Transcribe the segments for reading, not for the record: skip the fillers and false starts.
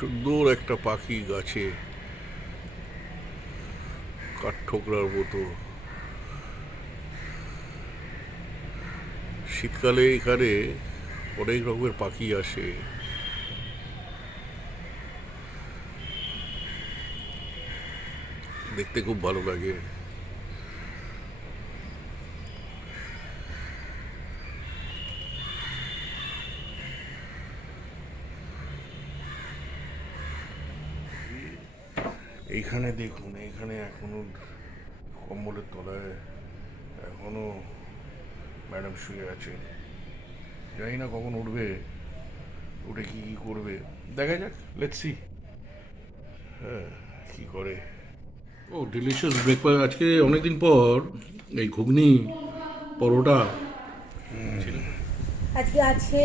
সুন্দর একটা পাখি গাছে কাঠঠোকরার মতো। শীতকালে এখানে অনেক রকমের পাখি আসে। দেখতে খুব ভালো লাগে। এইখানে দেখুন, এইখানে এখনো কম্বলের তলায় এখনো ম্যাডাম শুয়ে আছে। জানি না কখন উঠবে, উঠে কি কি করবে দেখা যাক, লেটস সি। হ্যাঁ, কি করে। ও ডিলিশিয়াস ব্রেকফাস্ট আজকে অনেকদিন পর। এই ঘুগনি পরোটা ছিল। আজকে আছে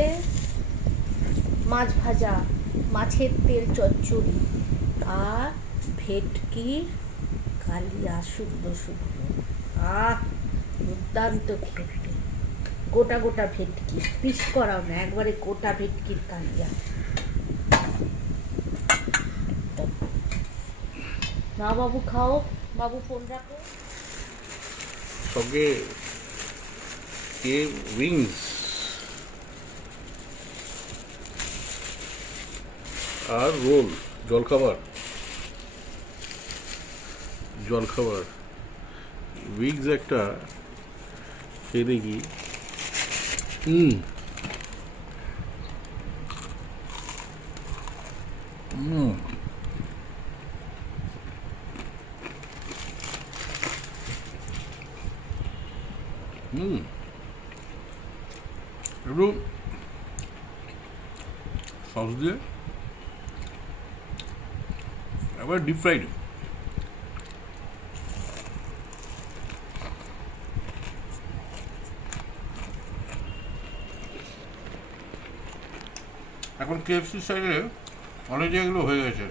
মাছ ভাজা, মাছের তেল চচ্চড়ি আর ভেটকির কালিয়া শুকনো শুকনো। দুর্দান্ত খেতে। গোটা গোটা ভেটকি, পিস করাও না, একবারে গোটা ভেটকির কালিয়া। না বাবু খাও, বাবু ফোন রাখো। সঙ্গে কে উইংস আর রোল, জলখাবার উইংস একটা খেয়ে দেখি। হুম হুম হুম একটু সস দিয়ে একবার ডিপ ফ্রাইড। এখন কেএফসি সাইডে অনেক জায়গাগুলো হয়ে গেছে।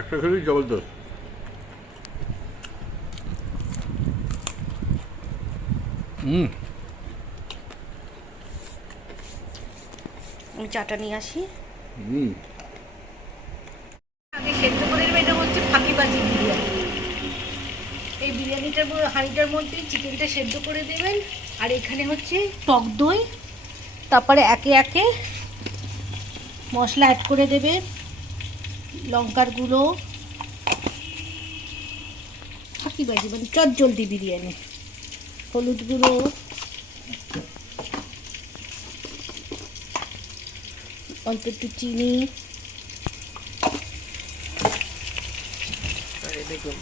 একটা খেলেই জবরদস্ত। আমি চাটা নিয়ে আসি। হুম আগে সেদ্ধ করে দেবে, এটা হচ্ছে ফাঁকিবাজি বিরিয়ানি। এই বিরিয়ানিটার হাঁড়িটার মধ্যে চিকেনটা সেদ্ধ করে দেবেন, আর এখানে হচ্ছে টক দই, তারপরে একে একে মশলা অ্যাড করে দেবে, লঙ্কার গুঁড়ো, ফাঁকিবাজি মানে চটজলদি বিরিয়ানি, হলুদ গুঁড়ো, অল্প একটু চিনি, দেখুন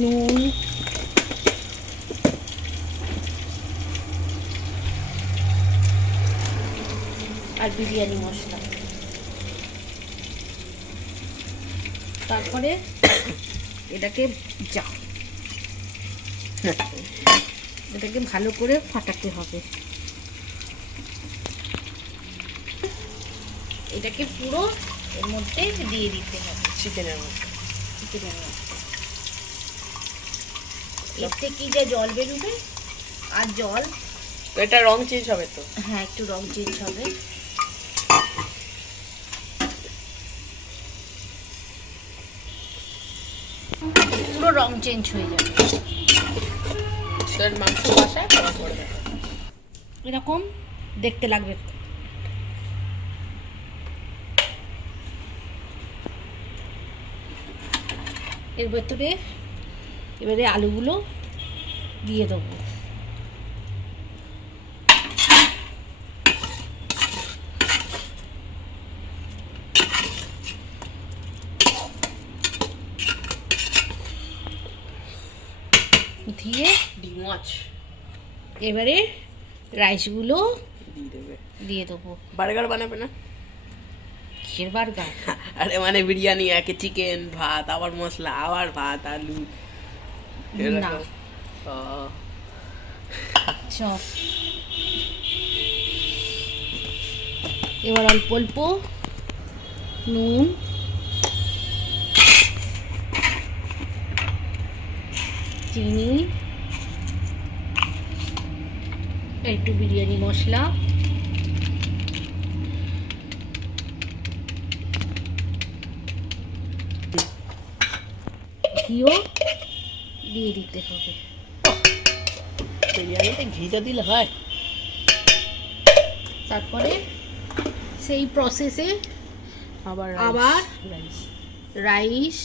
নুন, আর বিরিয়ানি মশলা। তারপরে এটাকে এটাকে ভালো করে ফাটাতে হবে। এটাকে পুরো এর মধ্যে দিয়ে দিতে হবে, চিকেনের মধ্যে। এর থেকে যা জল বেরোবে, আর জল এটা রং চেঞ্জ হবে তো? হ্যাঁ, একটু রং চেঞ্জ হবে। পুরো রং চেঞ্জ হয়ে যাবে। মাংস কষায় খাওয়া পড়বে, এরকম দেখতে লাগবে। এর ভেতরে এবারে আলুগুলো দিয়ে দেবো। দিয়ে ডিমচ এবারে রাইসগুলো দিয়ে দেবো। বার্গার বানাবে না? কিসের বার্গার? আরে মানে বিরিয়ানি একে চিকেন ভাত আবার মশলা আবার ভাত আলু না ও, চপ। এবার অল্প অল্প নুন, চিনি, একটু বিরিয়ানি মশলা, ঘিও দিয়ে দিতে হবে। বিরিয়ানিতে ঘিটা দিলে হয়। তারপরে সেই প্রসেসে আবার আবার রাইস রাইস,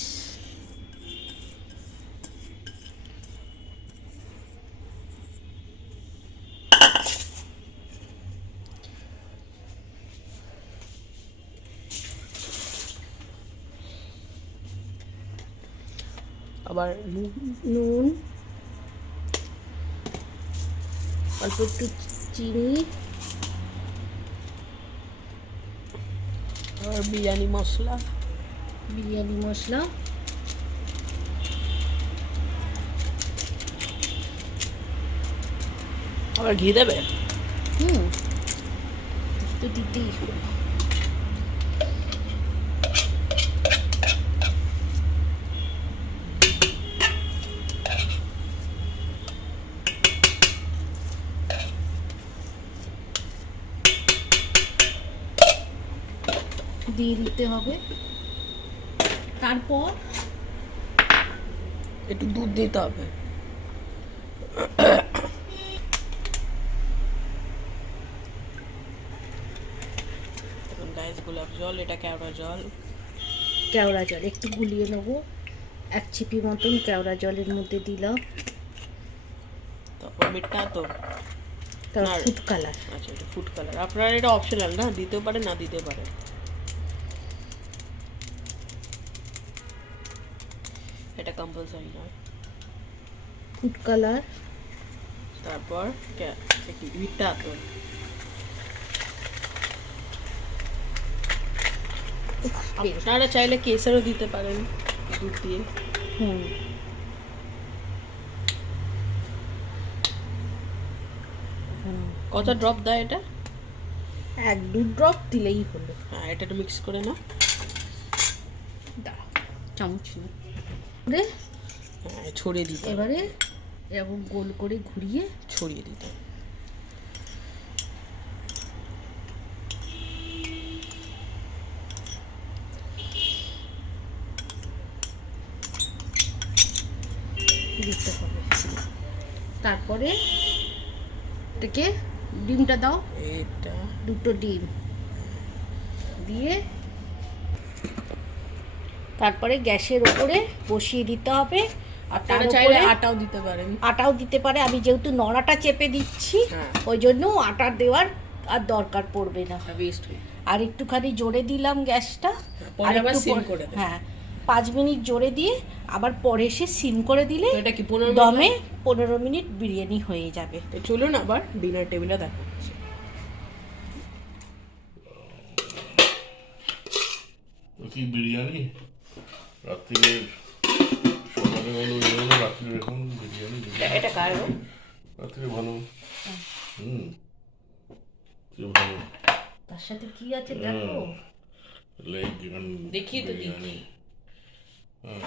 আবার নুন, অল্প একটু চিনি, আবার বিরিয়ানি মশলা বিরিয়ানি মশলা, আবার ঘি দেবে। তো দিতেই হবে। দিয়ে দিতে হবে। তারপর একটু দুধ দিতে হবে। এখন গাইস গোলাপ জল, এটা কেওড়া জল। কেওড়া জল একটু গুলিয়ে নেবো, এক চিপি মতন কেওড়া জলের মধ্যে দিলাম। তারপর মিঠা তো তার না, ফুড কালার। আচ্ছা এটা ফুড কালার, আপনারা এটা অপশনাল না, দিতেও পারে না দিতে পারে। এটা কম্পালসারি না। ফুড কালার, তারপর একটু মিঠা তো আপনারা চাইলে কেসারও দিতে পারেন দুধ দিয়ে। কত ড্রপ দেয় এটা? 1-2 ড্রপ দিলেই হলো। হ্যাঁ এটা একটু মিক্স করে না, দাঁড়াও, চামচ নিয়ে হ্যাঁ ছড়িয়ে দিতে হবে। এবারে এরকম গোল করে ঘুরিয়ে ছড়িয়ে দিতে হবে। দিতে হবে। তারপরে এটাকে ডিমটা দাও, এটা 2টো ডিম দিয়ে তারপরে গ্যাসের ওপরে বসিয়ে দিতে হবে। আর তার আপনারা চাইলে উপরে আটাও দিতে পারেন। আটাও দিতে পারে। আমি যেহেতু নড়াটা চেপে দিচ্ছি, হ্যাঁ। ওই জন্য আটা দেওয়ার আর দরকার পড়বে না। ওয়েস্ট হয়ে আর একটুখানি জোরে দিলাম গ্যাসটা, পরে আর আবার একটু সিম পর- করে দেবে। হ্যাঁ 5 মিনিট জোরে দিয়ে আবার পরে এসে সিম করে দিলে তো এটা কি 15 দমে 15 মিনিট বিরিয়ানি হয়ে যাবে। তো চলুন আবার ডিনার টেবিলে দেখা হচ্ছে। কি বিরিয়ানি রাত্রিরে সকালে হলো ওই হলো রাত্রিরে এখন বিরিয়ানি এটা কার? রাত্রিরে ভালো কি ভালো তার সাথে কি আছে দেখো। লেগ দেখি তো বিরিয়ানি দেখি। হ্যাঁ